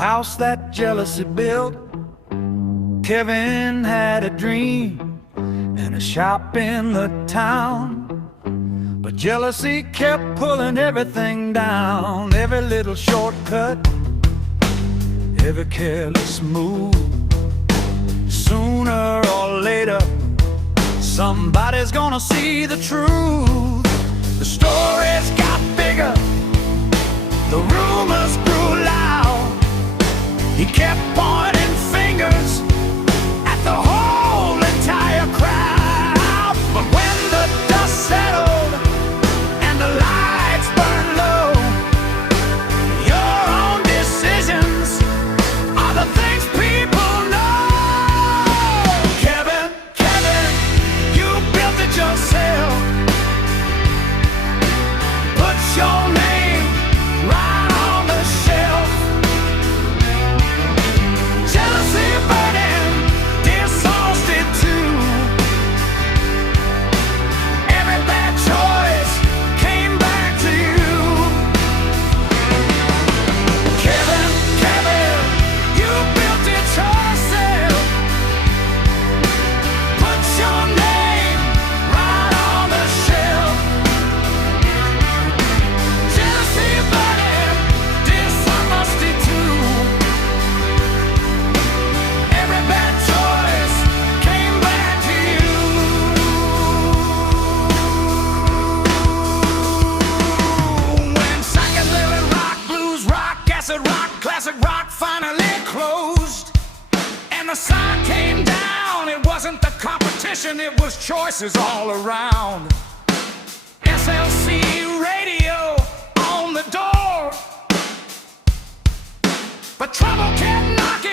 house that jealousy built. Kevin had a dream and a shop in the town, but jealousy kept pulling everything down. Every little shortcut, every careless move. Sooner or later, somebody's gonna see the truth. The stories got bigger, the rumors grew loud. He kept pointing fingers at the whole entire crowd. But when the dust settled and the lights burned low, your own decisions are the things people know. Kevin, you built it yourself. Put your name right on the shelf. Jealousy burning, dishonesty too. Every bad choice came back to you. Kevin, you built it yourself. Put your name right on the shelf. Jealousy burning, dishonesty too. Every bad choice came back to you. When psychedelic rock, blues rock, acid rock, classic rock finally closed, and the sign came down, it wasn't the competition, it was choices all around. SLC radio on the door, but trouble kept knocking.